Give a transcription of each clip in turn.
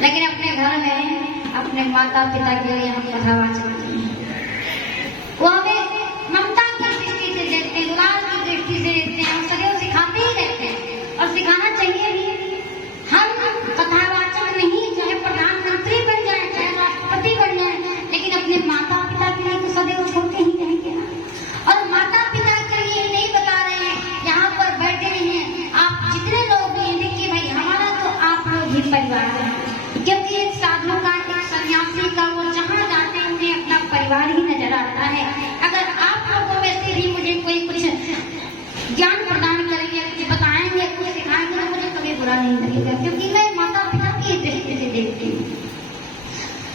लेकिन अपने घर में अपने माता पिता के लिए हम कथावाचक करते हैं। वो हमें ममता की दृष्टि से देखते हैं, दुलार की दृष्टि से देखते हैं, हम सदैव सिखाते ही रहते हैं और सिखाना चाहिए भी। हम कथावाचक नहीं, चाहे प्रधानमंत्री बन जाए, चाहे राष्ट्रपति बन जाए, लेकिन अपने माता पिता के लिए तो सदैव छोटे ही रहेंगे। और माता पिता के लिए नहीं बता रहे हैं, यहाँ पर बैठे हैं आप जितने लोग भी देखिए भाई, हमारा तो आप लोग ही परिवार है, क्योंकि एक साधु का, एक सन्यासी का, वो जहाँ जाते हैं उन्हें अपना परिवार ही नजर आता है। अगर आप लोगों में से भी मुझे कोई कुछ ज्ञान प्रदान करेंगे, कुछ बताएंगे, कुछ सिखाएंगे, तो मुझे कभी बुरा नहीं लगेगा, क्योंकि मैं माता पिता की दृष्टि से देखती हूँ।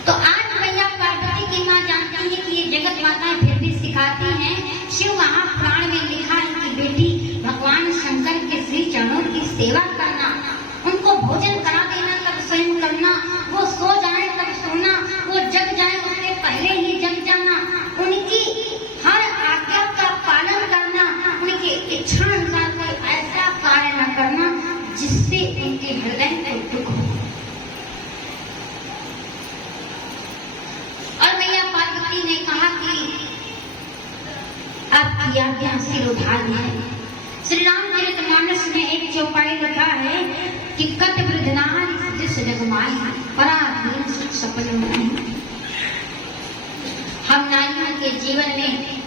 तो आज मैया पार्वती की माँ जानती है कि ये जगत माताएं फिर भी सिखाती हैं। शिव महापुराण में लिखा है कि बेटी भगवान शंकर के श्री चरणों की सेवा करना, उनको भोजन करा देना तब स्वयं करना, वो सो जाए तब सोना, वो जग जाए उससे पहले ही जग जाना, उनकी हर आज्ञा का पालन करना, उनकी इच्छा अनुसार कोई ऐसा कार्य न करना जिससे उनके हृदय को दुख हो। और मैया पार्वती ने कहा कि आपकी आज्ञा सिरोधार्य है। श्री रामचरितमानस में एक चौपाई लिखा है कि कत वृद्ध नारी जिस जग माई, पराधीन सुख सपन नहीं। हम नारियों के जीवन में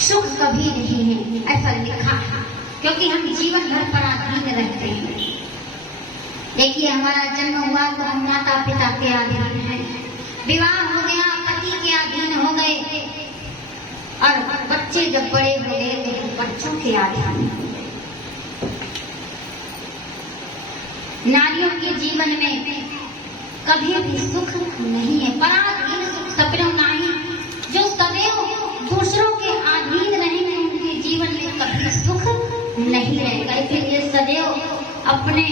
सुख कभी नहीं है, ऐसा लिखा है, क्योंकि हम जीवन भर पराधीन रहते हैं। देखिए, हमारा जन्म हुआ तो हम माता पिता के अधीन हैं, विवाह हो गया पति के अधीन हो गए, और बच्चे जब बड़े हो गए तो बच्चों के अधीन हो गए। नारियों के जीवन में कभी भी सुख नहीं है, पराधीन सुख सपनों नहीं। जो सदैव दूसरों के अधीन रहेंगे उनके जीवन में कभी सुख नहीं रहेगा। इसलिए सदैव अपने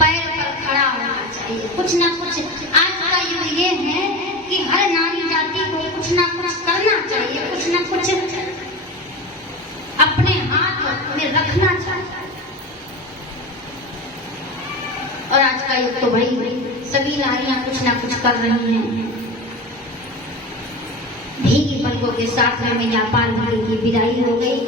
पैर पर खड़ा होना चाहिए, कुछ ना कुछ। आज का युग ये है कि हर नारी जाति को कुछ ना कुछ करना चाहिए, कुछ ना कुछ अपने हाथ में रखना चाहिए। और आज का युग तो भाई सभी नारियां कुछ ना कुछ कर रही हैं। भीगी पलकों के साथ में मैया पार्वती की विदाई हो गई।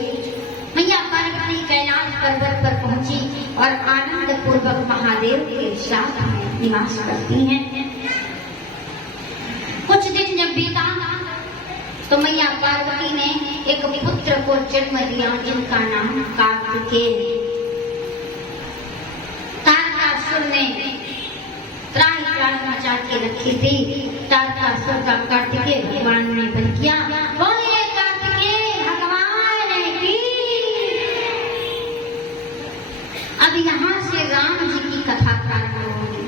मैया पार्वती कैलाश पर्वत पर पहुंची और आनंद पूर्वक महादेव के साथ में निवास करती हैं। कुछ दिन जब बीता तो मैया पार्वती ने एक पुत्र को जन्म दिया, जिनका नाम कार्तिकेय। तारकासुर ने त्राही त्राही मचा के रखी थी। तारकासुर का कार्तिकेय भगवान ने बन किया। बोलिए कार्तिकेय भगवान की। अब यहाँ से राम जी की कथा प्रारंभ होगी।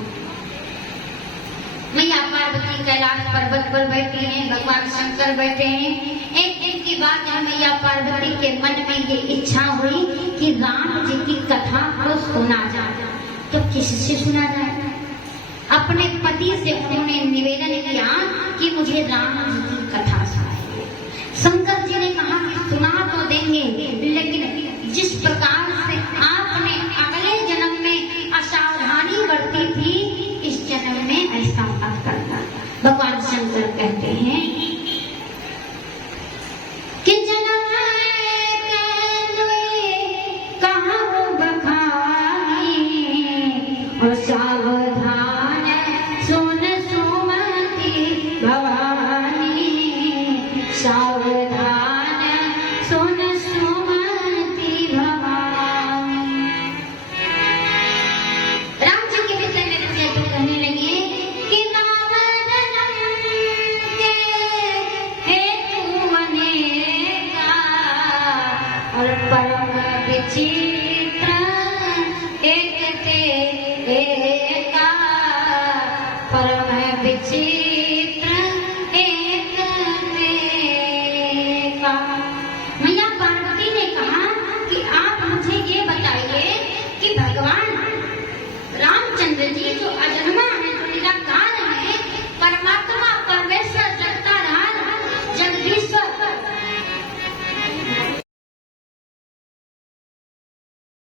मैया पार्वती कैलाश पर्वत पर बैठी हैं, भगवान शंकर बैठे हैं। एक दिन की बात है, मैया पार्वती के मन में ये इच्छा हुई कि राम जी की कथा को सुना जाए। तो किससे सुना जाए? अपने पति से उन्होंने निवेदन किया कि मुझे राम जी की कथा सुनाइए। शंकर जी ने कहा कि सुना तो देंगे, लेकिन जिस प्रकार से आपने अगले जन्म में असावधानी बरती थी, इस जन्म में ऐसा मत करना। भगवान शंकर कहते हैं कि जन्म कहाँ बखानी और सावधानी